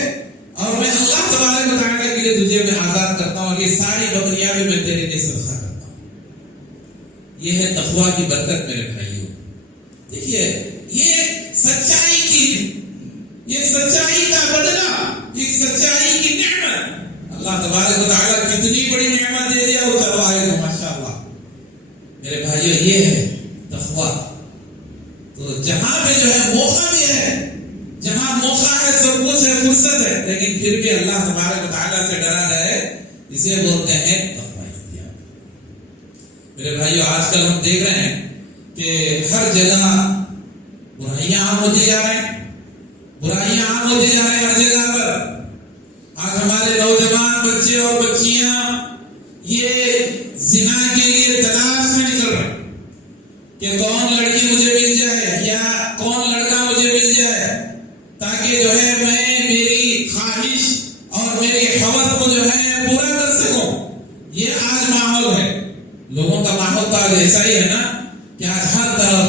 اور میں اللہ تبارک و تعالیٰ کے لیے تجھے میں آزاد کرتا ہوں، یہ ساری بکریاں بھی میں تیرے لیے صدقہ کرتا ہوں۔ یہ ہے تقویٰ کی برکت میرے بھائیوں۔ دیکھیے یہ سچائی کا بدلہ، ایک سچائی کی نعمت، اللہ تبارک و تعالیٰ کتنی بڑی نعمت دے دیا وہ چرواہے کو، ماشاءاللہ میرے بھائیوں۔ یہ ہے تقویٰ۔ تو جہاں پہ جو ہے موقع بھی ہے، جہاں موقع ہے، سب کچھ ہے، فرصت ہے، لیکن پھر بھی اللہ تبارک و تعالیٰ سے ڈرا جائے، اسے بولتے ہیں تقویٰ اختیار۔ میرے بھائیوں آج کل ہم دیکھ رہے ہیں کہ ہر جگہ برائیاں عام ہوتی جا رہے ہیں، برائیاں عام ہوتی جا رہے ہیں ہر جگہ پر۔ آج ہمارے نوجوان بچے اور بچیاں یہ زنا کے لیے تلاش میں نکل رہے ہیں کہ کون لڑکی مجھے مل جائے یا کون لڑکا مجھے تاکہ جو ہے میں میری خواہش اور میری حوث کو جو ہے پورا کر سکوں. یہ آج ماحول ہے. لوگوں کا ماحول تو آج ایسا ہی ہے نا کہ آج ہر طرف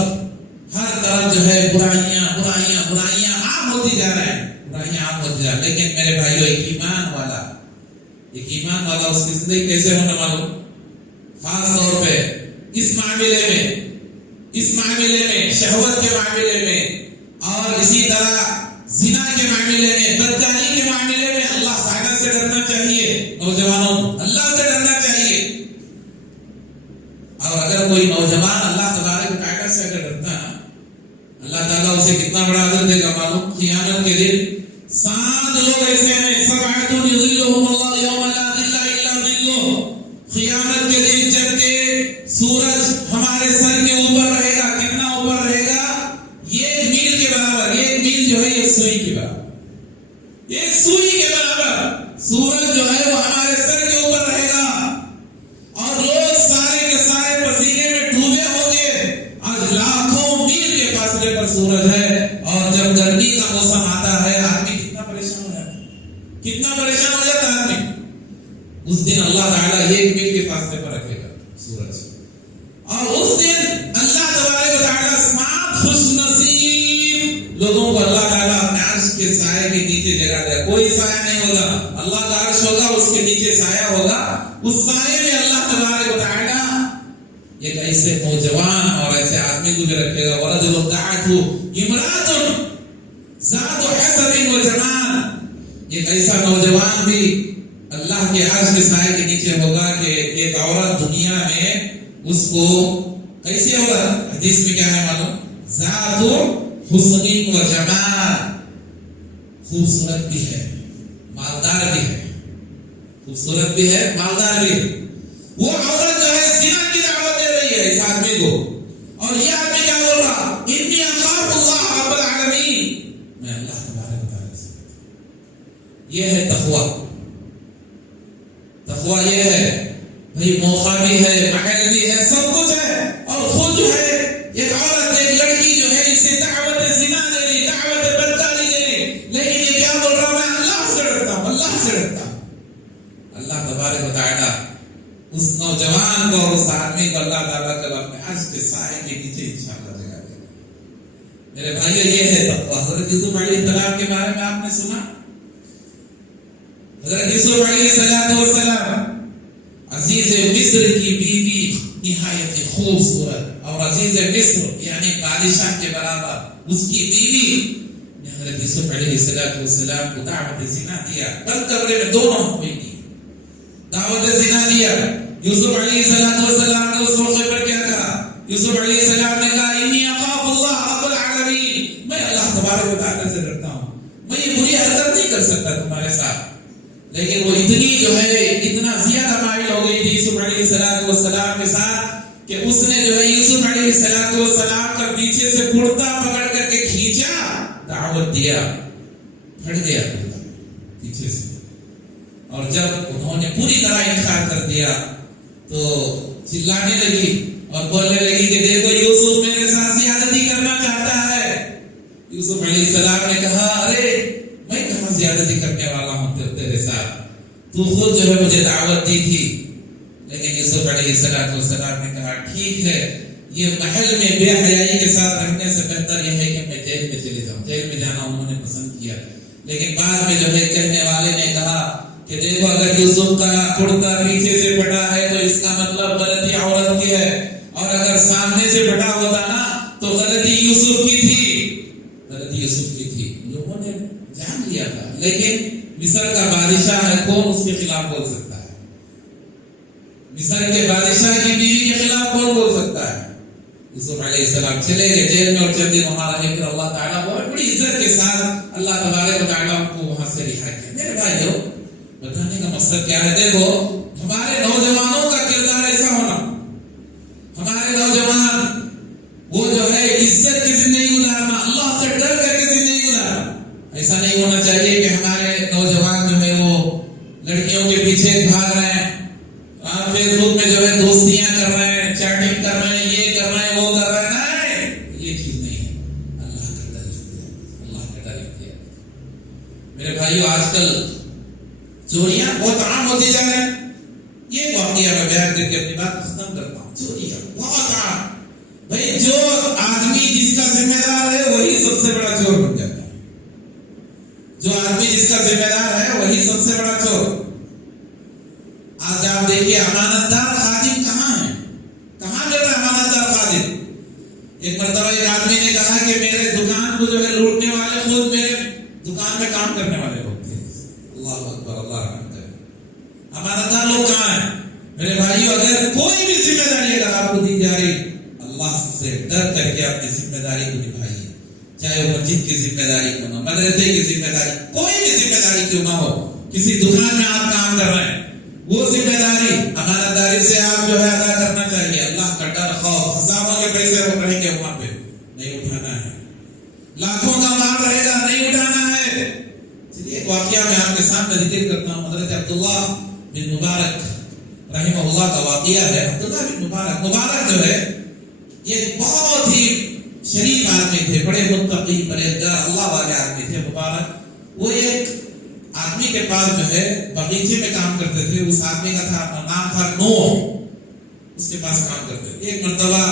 جو ہے برائیاں عام ہوتی جا رہے ہیں. برائیاں عام ہوتی جا رہی ہیں. لیکن میرے بھائیو ایک ایمان والا اس کی زندگی کیسے ہونا معلوم؟ خاص طور پہ اس معاملے میں شہوت کے معاملے میں اور اسی طرح زنا کے معاملے میں بدکاری کے معاملے میں اللہ تعالیٰ سے ڈرنا چاہیے. نوجوانوں اللہ سے ڈرنا چاہیے. اور اگر کوئی نوجوان اللہ تبارک و تعالیٰ سے اگر ڈرتا ہے اللہ تعالیٰ اسے کتنا بڑا اجر دے گا معلوم؟ قیامت کے دن 7 لوگ ایسے ہیں سبعۃ یظلھم اللہ یوم لا ظل الا ظلہ. قیامت کے دن جب کہ سورج ہمارے سر کے اوپر رہے گا. کتنا اوپر رہے گا؟ 1 میل کے برابر. 1 میل جو ہے 1 سوئی کے برابر. 1 سوئی کے برابر سورج جو ہے وہ ہمارے سر کے اوپر رہے گا اور لوگ سارے کے سارے پسینے میں ڈوبے ہوں گے. آج لاکھوں میل کے فاصلے پر سورج ہے اور جب گرمی کا موسم آتا ہے آدمی کتنا پریشان ہو جاتا ہے آدمی. اس دن اللہ تعالیٰ 1 میل کے فاصلے پر رکھے گا سورج. اور اس دن اللہ تبارک و تعالیٰ 7 خوش نصیب لوگوں کو اللہ تعالیٰ اپنے عرش کے سائے کے نیچے جگہ دے گا. کوئی سایہ نہیں ہوگا. اللہ کا عرش ہوگا اس کے نیچے سایہ ہوگا. اس سائے میں اللہ تبارک و تعالیٰ ایک ایسے نوجوان اور ایسے آدمی کو بھی رکھے گا. وَرَجُلٌ دَعَتْهُ امْرَأَةٌ ذَاتُ حَسَبٍ وَجَمَالٍ. ایک ایسا نوجوان بھی اللہ کے عرش کے سائے کے نیچے ہوگا کہ ایک عورت دنیا میں اس کو کیسے ہوگا؟ حدیث میں کیا ہے معلوم؟ ذات حسن و جمال. خوبصورت بھی ہے مالدار بھی ہے. خوبصورت بھی ہے مالدار بھی ہے. وہ عورت جو ہے زنا کی دعوت دے رہی ہے اس آدمی کو اور یہ آدمی کیا بول رہا؟ انی اخاف اللہ رب العالمین. میں اللہ تبارک و تعالیٰ سے. یہ ہے تقویٰ. تقویٰ یہ ہے بھئی موقع بھی ہے محل بھی ہے سب کچھ ہے اور خود جو ہے ایک عورت ایک لڑکی جو ہے اسے دعوت زنا دے رہی دعوت بدکاری دے رہی لیکن یہ کیا بول رہا؟ میں اللہ سے ڈرتا ہوں. اللہ تبارک و تعالیٰ اس نوجوان کو اور اس آدمی کو اللہ تعالیٰ کل اپنے عرش کے سائے کے نیچے انشاءاللہ جگہ دے گا. میرے بھائیو یہ ہے تقویٰ. حضرت یوسف علیہ السلام کے بارے میں آپ نے سنا. حضرت یوسف علیہ السلام عزیز مصر کی بیوی نہایت خوبصورت اور عزیز مصر یعنی بادشاہ کے برابر اس کی بیوی نے حضرت یوسف علیہ السلام کو دعوت زنا دیا. بل کمرے میں دونوں ہوئی دی دعوت زنا دیا. یوسف علیہ السلام نے اس موقع پر کیا کہا؟ یوسف علیہ السلام نے کہا انی اخاف اللہ رب العالمین. میں اللہ تبارک و تعالیٰ سے ڈرتا ہوں. میں یہ بری حرکت نہیں کر سکتا تمہارے ساتھ. لیکن وہ اتنی جو ہے اتنا زیادہ مائل ہو گئی تھی یوسف علیہ السلام کے ساتھ کہ اس نے جو ہے یوسف علیہ السلام کا پیچھے سے کرتا پکڑ کر کے کھینچا دعوت دیا پھٹ گیا پیچھے سے. اور جب انہوں نے پوری طرح انکار کر دیا تو چلانے لگی اور بولنے لگی کہ دیکھو یوسف میرے ساتھ زیادتی کرنا چاہتا ہے. یوسف علیہ السلام نے کہا ارے میں کہاں زیادتی کرنے والا ہوں تیرے ساتھ. تو خود جو ہے مجھے دعوت دی تھی. لیکن یوسف علیہ السلام نے کہا ٹھیک ہے یہ محل میں بے حیائی کے ساتھ رہنے سے بہتر یہ ہے کہ میں جیل میں چلے جاؤں. جیل میں جانا انہوں نے پسند کیا. لیکن بعد میں جو ہے کہنے والے نے کہا کہ دیکھو اگر یوسف کا کرتا پیچھے سے پھٹا ہے تو اس کا مطلب غلطی عورت کی ہے اور اگر سامنے سے پھٹا ہوتا نا تو غلطی یوسف کی تھی. لوگوں نے جان لیا تھا. لیکن مصر کا بادشاہ ہے کون اس کے خلاف بول سکتا ہے؟ مصر کے بادشاہ کی بیوی کے خلاف کون بول سکتا ہے؟ یوسف علیہ السلام چلے گئے جیل میں اور چند دن وہاں رہے. پھر اللہ تعالیٰ بہت بڑی عزت کے ساتھ اللہ تبارک و تعالیٰ کو وہاں سے رہا کیا. میرے بھائیو بتانے کا مقصد کیا ہے؟ دیکھو ہمارے نوجوانوں کا کردار ایسا ہونا. ہمارے نوجوان وہ جو ہے عزت کی زندگی گزارنا اللہ سے ڈر کر کے زندگی گزارنا. ایسا نہیں ہونا چاہیے کہ ہمارے نوجوان جو ہے وہ لڑکیوں کے پیچھے بھاگ رہے ہیں فیس بک میں جو ہے دوستیاں کر رہے ہیں چیٹنگ کر رہے ہیں یہ کر رہے ہیں وہ کر رہے ہیں. نہیں یہ چیز نہیں ہے. اللہ کا ڈر اختیار. میرے بھائیو آج کل چوریاں بہت عام ہوتی جا رہی ہیں. یہ واقعہ میں بیان کر کے اپنی بات ختم کرتا ہوں. چوریاں بہت عام. بھائی جو آدمی جس کا ذمہ دار ہے وہی سب سے بڑا چور بن جاتا ہے. جو آدمی جس کا ذمہ دار ہے وہی سب سے بڑا چور. آج آپ دیکھیے امانت دار خادم کہاں ہے؟ کہاں مل رہا ہے امانت دار خادم؟ ایک مرتبہ ایک آدمی نے کہا کہ میرے دکان کو جو ہے لوٹنے والے خود میرے دکان میں کام کرنے والے لوگ تھے. اللہ اکبر، اللہ رحمت ہے. امانت دار لوگ کہاں ہیں؟ میرے بھائیو اگر کوئی بھی ذمہ داری اگر آپ کو دی جا رہی، اللہ سے ڈر کر کے اپنی ذمہ داری کو نبھائیے. چاہے وہ مسجد کی ذمہ داری کیوں نہ، مدرسے کی ذمہ داری، کوئی بھی ذمہ داری کیوں نہ ہو. کسی دکان میں آپ کام کر رہے ہیں، وہ ذمہ داری امانت داری سے آپ جو ہے ادا کرنا چاہیے. اللہ کا ڈر، خوف، ہزاروں کے پیسے رہیں گے وہاں پہ نہیں اٹھانا ہے. لاکھوں کا مال رہے گا نہیں اٹھانا ہے. چلیے ایک واقعہ میں آپ کے سامنے ذکر کرتا ہوں. حضرت عبداللہ بن مبارک رحمہ اللہ کا واقعہ ہے. عبداللہ بن مبارک جو ہے یہ بہت ہی شریف آدمی تھے، بڑے متقی پرہیزگار اللہ والے آدمی تھے. مبارک وہ ایک آدمی کے پاس جو ہے باغیچے میں کام کرتے تھے. اس آدمی کا تھا نام تھا نوح. اس کے پاس کام کرتے تھے. ایک مرتبہ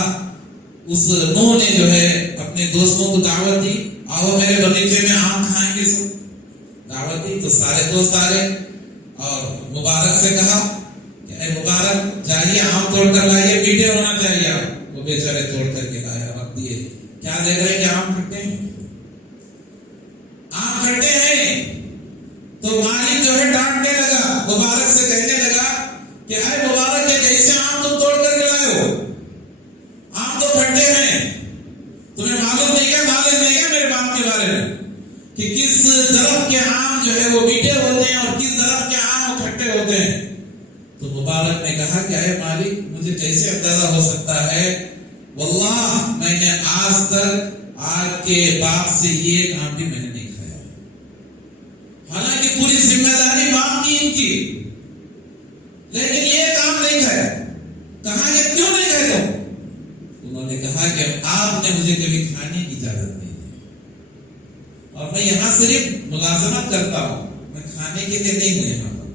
اس نوح نے جو ہے اپنے دوستوں کو دعوت دی، آؤ میرے باغیچے میں آم کھائیں گے. سب دعوت دی تو سارے دوست آ گئے اور مبارک سے کہا کہ اے مبارک جائیے آم توڑ کر لائیے، میٹھے ہونا چاہیے. آپ وہ بیچارے توڑ کر کے لائے اور رکھ دیے. کیا دیکھ رہے ہیں کہ آم کھٹے ہیں، آم کھٹے ہیں. تو مالک جو ہے ڈانٹنے لگا، مبارک سے کہنے لگا کہ اے مبارک یہ کیسے آم تم توڑ کر کے لائے ہو؟ آم تو کھٹے ہیں. تمہیں معلوم نہیں کیا، معلوم نہیں کیا میرے باپ کے بارے میں کہ کس درخت کے آم جو ہے وہ میٹھے ہوتے ہیں اور کس درخت کے آم وہ کھٹے ہوتے ہیں؟ تو مبارک نے کہا کہ اے مالک مجھے کیسے اندازہ ہو سکتا ہے؟ واللہ میں نے آج تک آپ کے باپ سے یہ آم بھی میں نے نہیں کھایا. حالانکہ پوری ذمہ داری باپ کی ان کی، لیکن یہ کام نہیں کھایا. کہا کہ کیوں نہیں کھائے تم؟ انہوں نے کہا کہ آپ نے مجھے کبھی کھانے کی اجازت نہیں دی اور میں یہاں صرف ملازمت کرتا ہوں، میں کھانے کے لیے نہیں ہوں یہاں پر.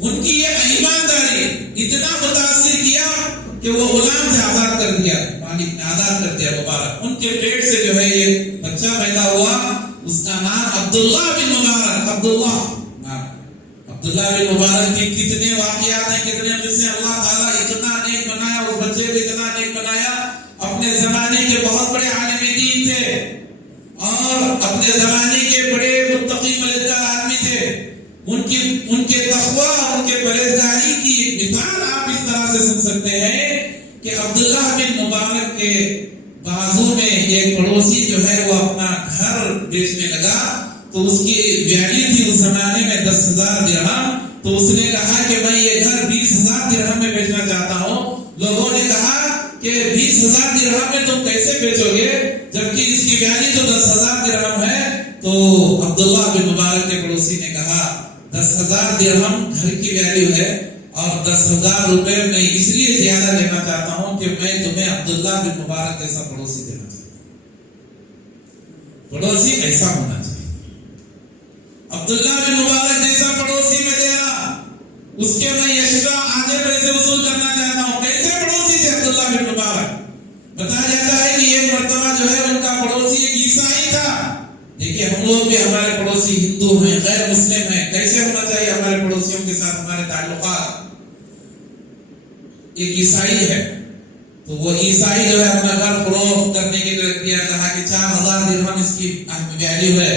ان کی یہ ایمانداری اتنا متاثر کیا کہ وہ غلام سے آزاد کر دیا، مالک نے آزاد کر دیا مبارک. ان کے پیٹ سے جو ہے یہ بچہ پیدا ہوا، اس کا نام عبداللہ بن مبارک. عبداللہ بن مبارک کی کتنے واقعات ہیں، کتنے قصے. اللہ تعالیٰ اتنا نیک بنایا، اس بچے کو اتنا نیک بنایا. اپنے زمانے کے بہت بڑے عالم دین تھے اور اپنے زمانے کے بڑے متقی پرہیزگار آدمی تھے. ان کے تقویٰ اور ان کے پرہیزگاری کی مثال آپ اس طرح سے سن سکتے ہیں کہ عبداللہ بن مبارک کے بازو میں ایک پڑوسی جو ہے وہ اپنا گھر بیچنے لگا. تو اس کی ویلیو تھی اس زمانے میں 10,000 درہم. تو اس نے کہا کہ میں یہ گھر 20,000 درہم میں بیچنا چاہتا ہوں. لوگوں نے کہا کہ 20,000 درہم میں تم کیسے بیچو گے جبکہ اس کی ویلیو تو 10,000 درہم ہے؟ تو عبداللہ بن مبارک کے پڑوسی نے کہا 10,000 درہم گھر کی ویلیو ہے اور 10,000 روپے میں اس لیے زیادہ لینا چاہتا ہوں کہ میں تمہیں عبداللہ بن مبارک جیسا پڑوسی دینا چاہتا ہوں. پڑوسی ایسا ہونا چاہیے. عبداللہ بن مبارک جیسا پڑوسی میں دے رہا، اس کے میں ایکسٹرا آدھے پیسے وصول کرنا چاہتا ہوں. کیسے پڑوسی تھے عبداللہ بن مبارک؟ بتایا جاتا ہے کہ ایک مرتبہ جو ہے ان کا پڑوسی ایک عیسائی تھا. دیکھیے ہم لوگ بھی ہمارے پڑوسی ہندو ہیں، غیر مسلم ہیں، کیسے ہونا چاہیے ہمارے پڑوسیوں کے ساتھ ہمارے تعلقات. ایک عیسائی ہے تو وہ عیسائی جو ہے اپنا گھر فروخت کرنے کے لیے دیا، کہا کہ 4,000 درہم اس کی ویلیو ہے.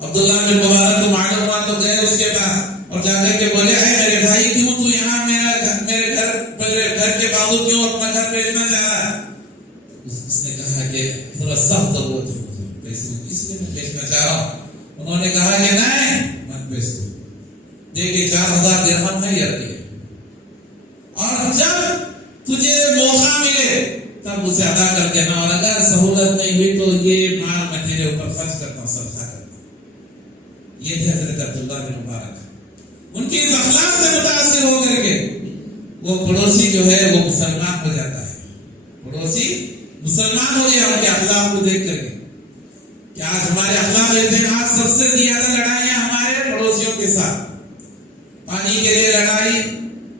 عبداللہ بن مبارک کو معلوم ہوا تو گئے اس کے پاس اور جا کر کے بولے اے میرے بھائی کیوں تو یہاں میرے گھر کے بازو کیوں اپنا گھر بیچنا چاہ رہا ہے؟ اس نے کہا کہ تھوڑا سخت ہو پیسے اس لیے میں بیچنا چاہ رہا ہوں. انہوں نے کہا کہ نہیں مت بیچ دو، دیکھیے 4,000 درہم ہے یہ اور جب تجھے موقع ملے تب اسے ادا کر دینا، اور اگر سہولت نہیں ہوئی تو یہ مال میں تیرے اوپر خرچ کرتا ہوں، صدقہ کرتا ہوں. یہ تھے حضرت عبداللہ بن مبارک. ان کی اس اخلاق سے متاثر ہو کر کے وہ پڑوسی جو ہے وہ مسلمان ہو جاتا ہے. پڑوسی مسلمان ہو گیا ان کے اخلاق کو دیکھ کر کے. کیا آج ہمارے اخلاق ایسے ہیں؟ آج سب سے زیادہ لڑائیاں ہمارے پانی کے لیے لڑائی،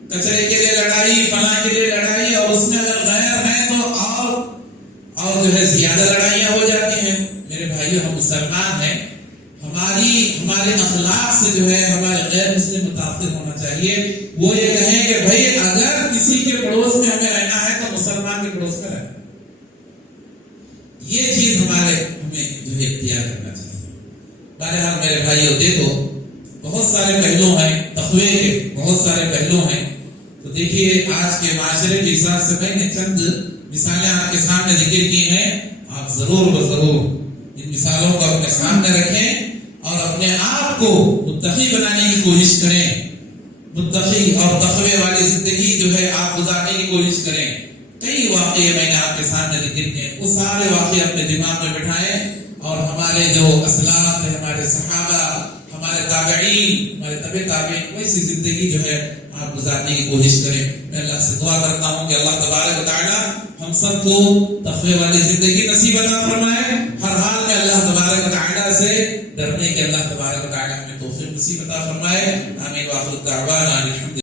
کچرے کے لیے لڑائی، فلاں کے لیے لڑائی، اور اس میں اگر غیر ہے تو اور جو ہے زیادہ لڑائیاں ہو جاتی ہیں۔ میرے بھائیو، ہم مسلمان ہیں، ہمارے اخلاق سے جو ہے ہمارے غیر مسلم متاثر ہونا چاہیے۔ وہ یہ کہیں کہ بھائی اگر کسی کے پڑوس میں ہمیں رہنا ہے تو مسلمان کے پڑوس میں رہنا، یہ چیز ہمیں جو ہے اختیار کرنا چاہیے۔ بہرحال میرے بھائیو، دیکھو بہت سارے پہلو ہیں تقوی کے، بہت سارے پہلو ہیں۔ تو دیکھیے آج کے معاشرے کے حساب سے میں نے چند مثالیں آپ کے سامنے ذکر کی ہیں، آپ ضرور و ضرور ان مثالوں کو اپنے سامنے رکھیں اور اپنے آپ کو متقی بنانے کی کوشش کریں، متقی اور تقوی والی زندگی جو ہے آپ گزارنے کی کوشش کریں۔ کئی واقعے میں نے آپ کے سامنے ذکر کیے، وہ سارے واقعے اپنے دماغ میں بٹھائیں اور ہمارے جو اسلاف ہیں، ہمارے صحابہ، ہمارے تابعین، ہمارے تبع تابعین، ویسی زندگی جو ہے آپ گزارنے کی کوشش کریں۔ میں اللہ سے دعا کرتا ہوں کہ اللہ تبارک و تعالی ہم سب کو تقوی والی زندگی نصیب عطا فرمائے، ہر حال میں اللہ تبارک و تعالی سے ڈرنے کے اللہ تبارک و تعالی ہمیں توفیق نصیب عطا فرمائے۔ آمین۔ وآخر دعوانا الحمد